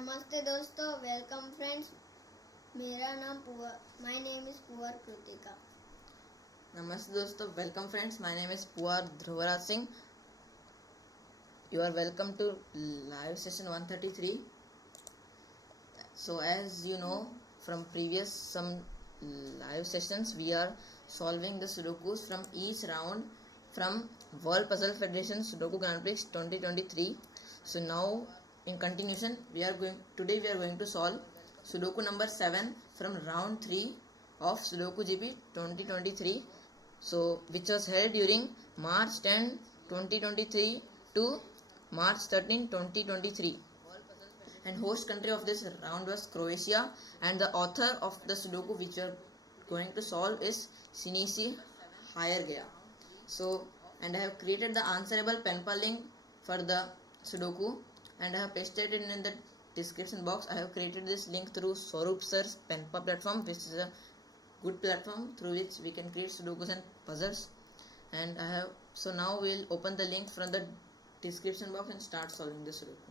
नमस्ते दोस्तों, welcome friends. मेरा नाम poor, my name is poor Kritika. Namaste दोस्तों, welcome friends. My name is Puwar Dhairyapalsinh. You are welcome to live session 133. So as you know from previous some live sessions, we are solving the Sudokus from each round from World Puzzle Federation Sudoku Grand Prix 2023. So now in continuation, today we are going to solve Sudoku number 7 from round 3 of Sudoku GP 2023. So which was held during March 10, 2023 to March 13, 2023. And host country of this round was Croatia, and the author of the Sudoku which we are going to solve is Siniša, Hrga. So, and I have created the answerable Penpa link for the Sudoku, and I have pasted it in the description box. I have created this link through Swaroop sir's Penpa platform, which is a good platform through which we can create Sudokus and puzzles. And so now we'll open the link from the description box and start solving the Sudoku.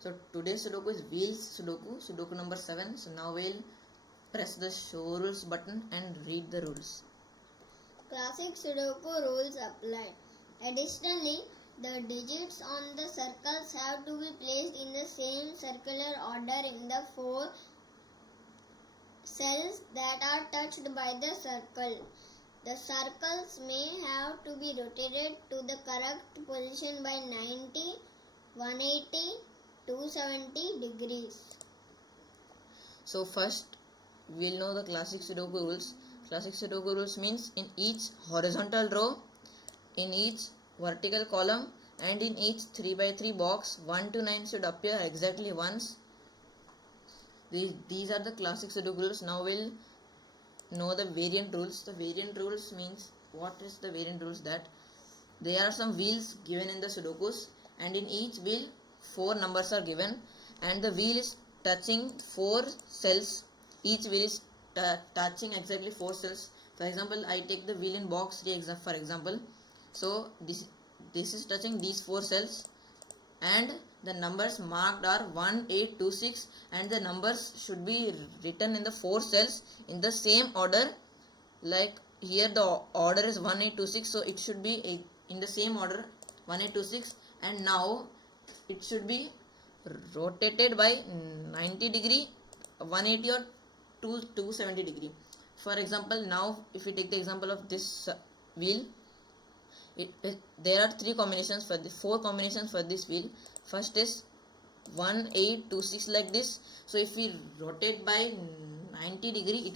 So today's Sudoku is wheels Sudoku number 7. So now we'll press the show rules button and read the rules. Classic Sudoku rules apply. Additionally, the digits on the circles have to be placed in the same circular order in the 4 cells that are touched by the circle. The circles may have to be rotated to the correct position by 90, 180, 270 degrees. So first we'll know the classic Sudoku rules. Classic Sudoku rules means in each horizontal row, in each vertical column, and in each 3x3 box, 1 to 9 should appear exactly once. These are the classic Sudoku rules. Now we'll know the variant rules. The variant rules means, what is the variant rules? That there are some wheels given in the Sudokus, and in each wheel 4 numbers are given, and the wheel is touching 4 cells. Each wheel is touching exactly 4 cells. For example, I take the wheel in box 3 for example. So this is touching these 4 cells, and the numbers marked are 1, 8, 2, 6, and the numbers should be written in the 4 cells in the same order. Like here the order is 1, 8, 2, 6, so it should be in the same order 1, 8, 2, 6, and now it should be rotated by 90 degree, 180 or 270 degree. For example, now if we take the example of this wheel, there are 4 combinations for this wheel. First is 1, 8, 2, 6 like this. So if we rotate by 90 degree,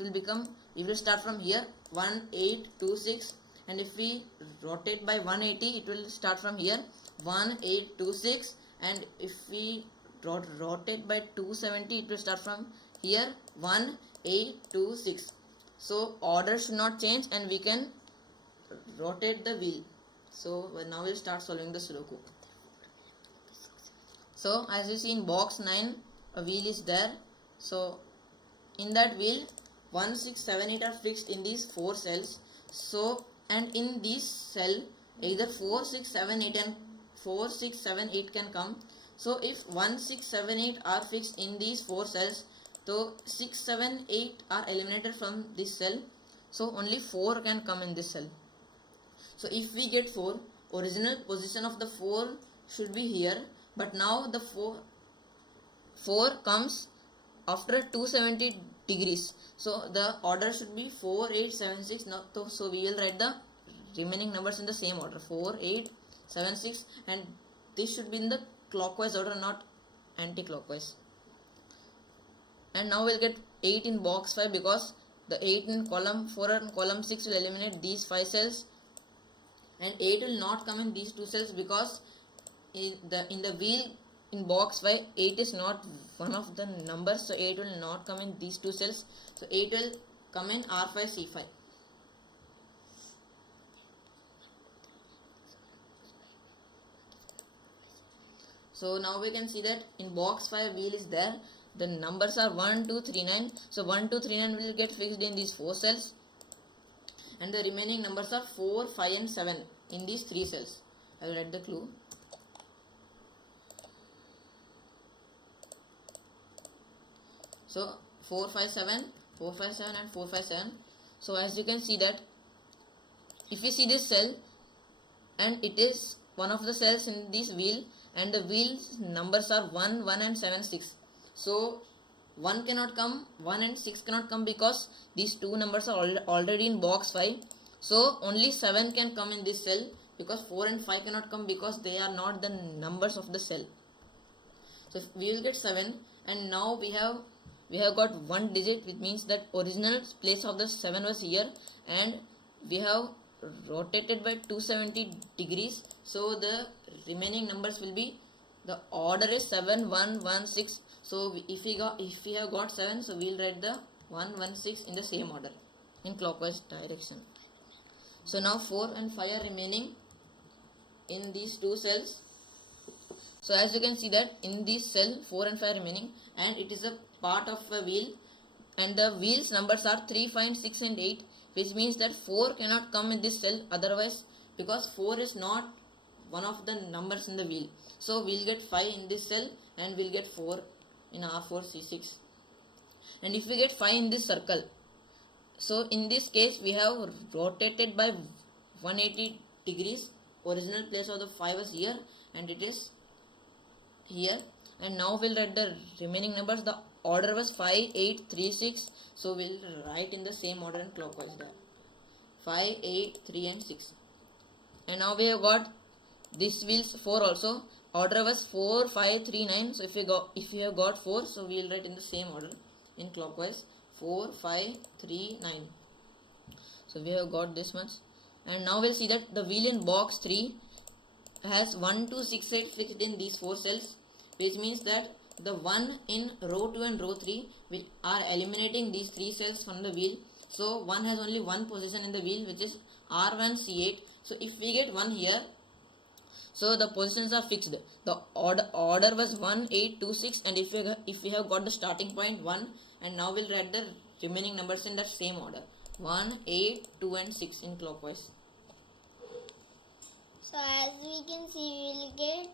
it will start from here 1, 8, 2, 6, and if we rotate by 180, it will start from here 1, 8, 2, 6, and if we rotate by 270, it will start from here 1, 8, 2, 6. So order should not change, and we can rotate the wheel. So now we'll start solving the Sudoku. So as you see in box 9, a wheel is there. So in that wheel 1, 6, 7, 8 are fixed in these 4 cells. So, and in this cell either 4, 6, 7, 8 and 4, 6, 7, 8 can come. So if 1, 6, 7, 8 are fixed in these 4 cells, so 6, 7, 8 are eliminated from this cell. So only 4 can come in this cell. So if we get 4, original position of the 4 should be here, but now the 4 comes after 270 degrees. So the order should be 4, 8, 7, 6. Now, so we will write the remaining numbers in the same order 4, 8, 7, 6, and this should be in the clockwise order, not anti-clockwise. And now we'll get 8 in box 5 because the 8 in column 4 and column 6 will eliminate these 5 cells, and 8 will not come in these 2 cells because in the wheel in box 5 8 is not one of the numbers, so 8 will not come in these 2 cells. So 8 will come in R5, C5. So now we can see that in box 5 wheel is there. The numbers are 1, 2, 3, 9. So 1, 2, 3, 9 will get fixed in these 4 cells. And the remaining numbers are 4, 5 and 7. in these 3 cells. I will write the clue. So 4, 5, 7, 4, 5, 7 and 4, 5, 7. So as you can see that if you see this cell and it is one of the cells in this wheel and the wheel's numbers are 1, 1 and 7, 6. So 1 cannot come, 1 and 6 cannot come because these two numbers are already in box 5. So only 7 can come in this cell because 4 and 5 cannot come because they are not the numbers of the cell. So we will get 7, and now we have got one digit, which means that original place of the 7 was here, and we have rotated by 270 degrees. So the remaining numbers will be, the order is 7, 1, 1, 6. So if we have got 7, so we will write the 1, 1, 6 in the same order in clockwise direction. So now 4 and 5 are remaining in these two cells. So as you can see that in this cell 4 and 5 remaining, and it is a part of a wheel, and the wheel's numbers are 3, 5, 6 and 8, which means that 4 cannot come in this cell otherwise, because 4 is not one of the numbers in the wheel. So we'll get 5 in this cell and we'll get 4 in R4C6. And if we get 5 in this circle, so in this case we have rotated by 180 degrees. Original place of the 5 was here and it is here, and now we'll write the remaining numbers. The order was 5, 8, 3, 6, so we'll write in the same order and clockwise there, 5, 8, 3 and 6. And now we have got this wheels 4 also. Order was 4, 5, 3, 9. So if we have got 4, so we will write in the same order in clockwise, 4, 5, 3, 9. So we have got this much. And now we'll see that the wheel in box 3 has 1, 2, 6, 8 fixed in these 4 cells, which means that the one in row 2 and row 3 which are eliminating these 3 cells from the wheel. So 1 has only one position in the wheel, which is R1C8. So if we get 1 here, so the positions are fixed. The order was 1, 8, 2, 6, and if we have got the starting point 1, and now we'll write the remaining numbers in that same order, 1, 8, 2 and 6 in clockwise. So as we can see, we will get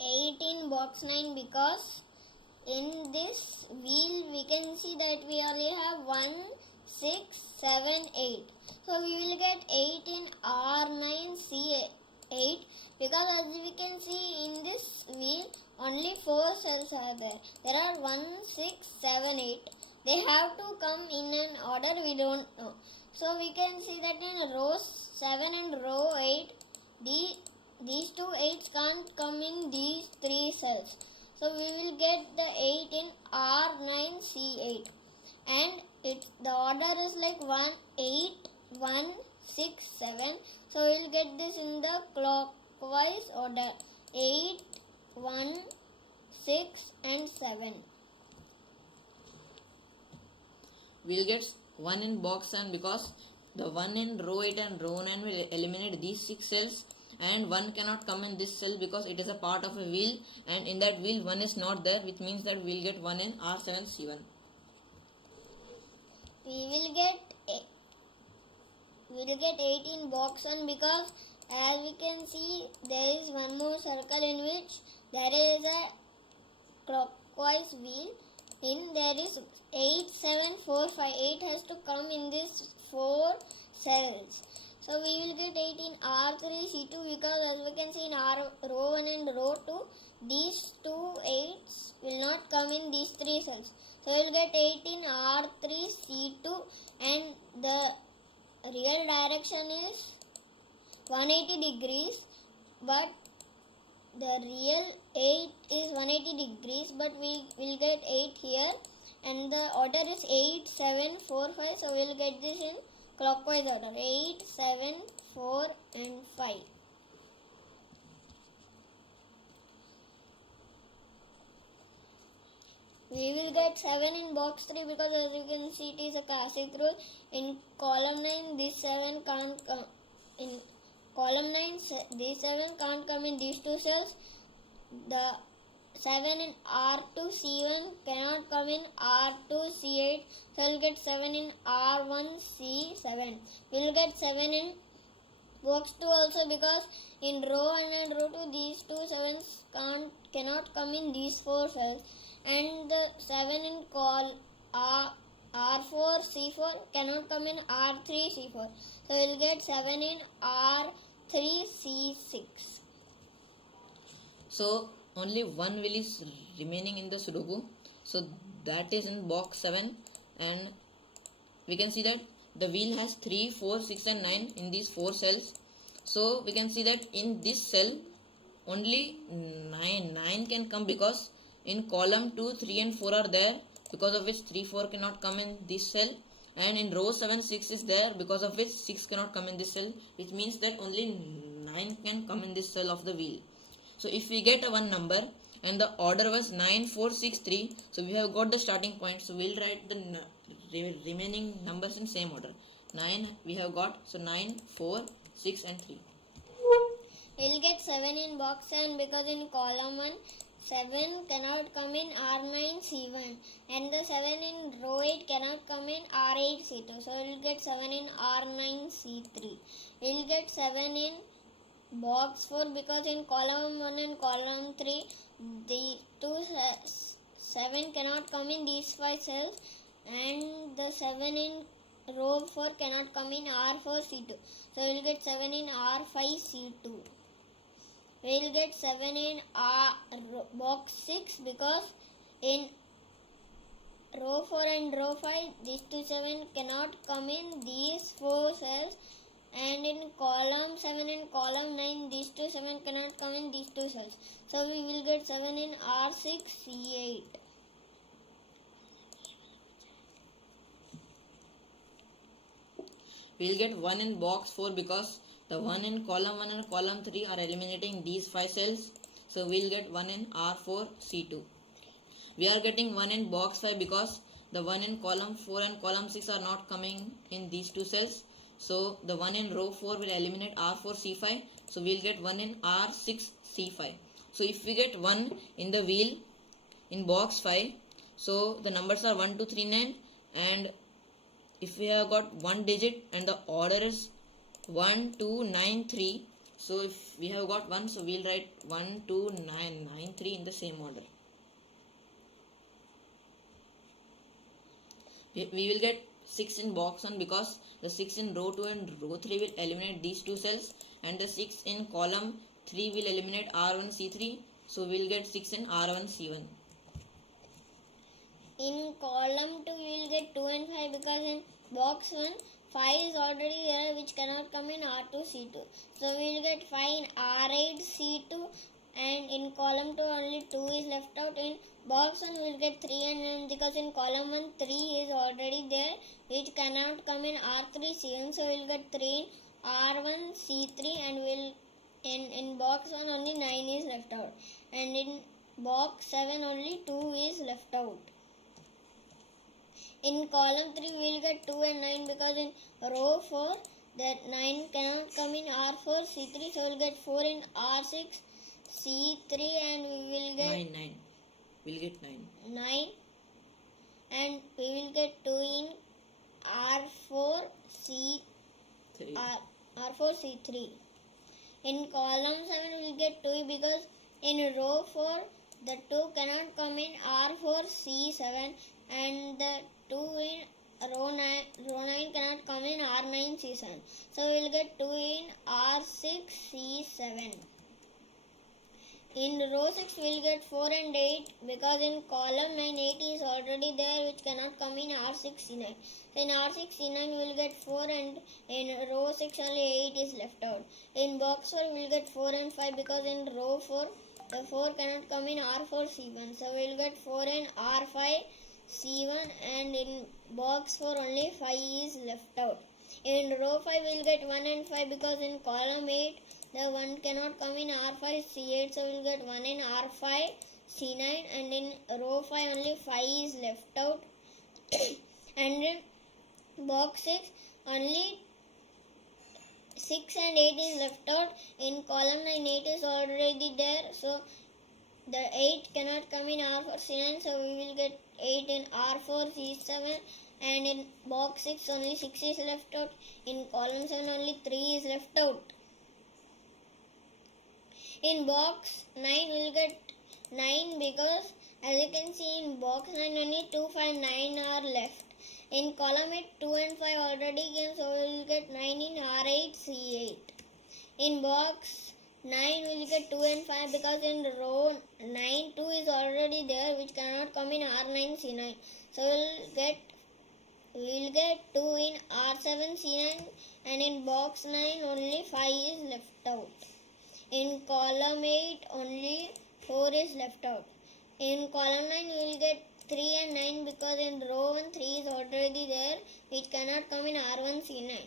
8 in box 9 because in this wheel we can see that we only have 1, 6, 7, 8. So we will get 8 in R9C8 because as we can see in this wheel only 4 cells are there. There are 1, 6, 7, 8. They have to come in an order we don't know. So we can see that in row 7 and row 8, these two 8s can't come in these 3 cells. So we will get the 8 in R9C8. And the order is like 1, 8, 1, 6, 7. So we will get this in the clockwise order, 8, 1, 6 and 7. We'll get 1 in box 7 because the 1 in row 8 and row 9 will eliminate these 6 cells, and 1 cannot come in this cell because it is a part of a wheel, and in that wheel 1 is not there, which means that we'll get 1 in R7C1. We will get 8 in box 1 because as we can see there is one more circle in which there is a clockwise wheel. In there is 8, 7, 4, 5. 8 has to come in these 4 cells. So we will get 8 in R3C2 because as we can see in row 1 and row 2, these two 8s will not come in these 3 cells. So we will get 8 in R3C2, and the real direction is 180 degrees, but the real 8 is 180 degrees, but we will get 8 here, and the order is 8, 7, 4, 5. So we will get this in clockwise order, 8, 7, 4 and 5. We will get 7 in box 3 because as you can see it is a classic rule. In column 9 this 7 can't come. In column 9 this 7 can't come in these 2 cells. The 7 in R2C1 cannot come in R2C8. So we'll get 7 in R1C7. We'll get 7 in box 2 also, because in row 1 and row 2 these two 7s cannot come in these 4 cells, and the 7 in call R4 C4 cannot come in R3 C4, so we'll get 7 in R3 C6. So only one wheel is remaining in the Sudoku, so that is in box 7, and we can see that the wheel has 3, 4, 6 and 9 in these 4 cells. So we can see that in this cell only 9 can come, because in column 2, 3 and 4 are there, because of which 3, 4 cannot come in this cell, and in row 7, 6 is there, because of which 6 cannot come in this cell, which means that only 9 can come in this cell of the wheel. So if we get one number and the order was 9, 4, 6, 3, so we have got the starting point, so we'll write the remaining numbers in same order. 9 we have got, so 9, 4, 6 and 3. We'll get 7 in box 7, because in column 1 7 cannot come in R9 C1, and the 7 in row 8 cannot come in R8 C2, so we'll get 7 in R9 C3. We'll get 7 in box 4, because in column 1 and column 3 the 7 cannot come in these 5 cells, and the 7 in row 4 cannot come in R4 C2, so we'll get 7 in R5 C2. We'll get 7 in box 6, because in row 4 and row 5 these two 7 cannot come in these 4 cells, and in column 7 and column 9 these two 7 cannot come in these 2 cells, so we will get 7 in R6 C8. We'll get 1 in box 4, because the 1 in column 1 and column 3 are eliminating these 5 cells, so we'll get 1 in R4 C2. We are getting 1 in box 5, because the 1 in column 4 and column 6 are not coming in these 2 cells, so the 1 in row 4 will eliminate R4 C5, so we'll get 1 in R6 C5. So if we get 1 in the wheel in box 5, so the numbers are 1, 2, 3, 9, and if we have got one digit and the order is 1, 2, 9, 3, so if we have got 1, so we'll write 1, 2, 9, 9, 3 in the same order. We will get 6 in box 1, because the 6 in row 2 and row 3 will eliminate these 2 cells, and the 6 in column 3 will eliminate R1 C3, so we'll get 6 in R1 C1. In column 2 we will get 2 and 5, because in box 1 5 is already there, which cannot come in R2 C2, so we will get 5 in R8 C2, and in column 2 only 2 is left out. In box 1 we will get 3 and 9, because in column 1 3 is already there, which cannot come in R3 C1, so we will get 3 in R1 C3, and we'll in box 1 only 9 is left out, and in box 7 only 2 is left out. In column 3 we will get 2 and 9, because in row 4 that 9 cannot come in R4 C3, so we will get 4 in R6 C3, and we will get 9. We'll get 9. 9, and we will get 2 in R4 3. R4 C3. In column 7 we will get 2, because in row 4 the 2 cannot come in R4 C7, and the 2 in row 9 cannot come in R9 C7, so we will get 2 in R6 C7. In row 6 we will get 4 and 8, because in column 9 8 is already there, which cannot come in R6 C9. So in R6 C9 we will get 4, and in row 6 only 8 is left out. In box 4 we will get 4 and 5, because in row 4 the 4 cannot come in R4 C1, so we will get 4 in R5 C1, and in box 4 only 5 is left out. In row 5 we will get 1 and 5, because in column 8 the 1 cannot come in R5 C8, so we will get 1 in R5 C9, and in row 5 only 5 is left out. And in box 6 only 6 and 8 is left out. In column 9 8 is already there, so the 8 cannot come in R4 C9, so we will get 8 in R4 C7, and in box 6 only 6 is left out. In column 7 only 3 is left out. In box 9 we'll get 9 because as you can see in box 9 only 2, 5, 9 are left. In column 8 2 and 5 already came, so we will get 9 in R8 C8. In box 9 we will get 2 and 5 because in row 9 2 is already there which cannot come in R9 C9. So we will get 2 in R7 C9, and in box 9 only 5 is left out. In column 8 only 4 is left out. In column 9 we will get 3 and 9 because in row 1 3 is already there which cannot come in R1 C9.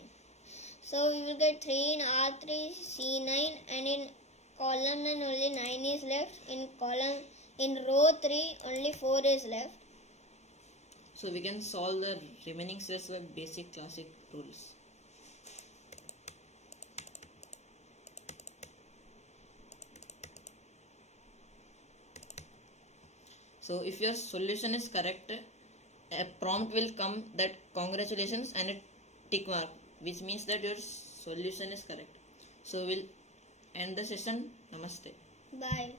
So we will get 3 in R3 C9, and in column 9 only 9 is left. In row 3 only 4 is left. So we can solve the remaining sets with basic classic rules. So if your solution is correct, a prompt will come that congratulations and a tick mark, which means that your solution is correct. So we'll end the session. Namaste. Bye.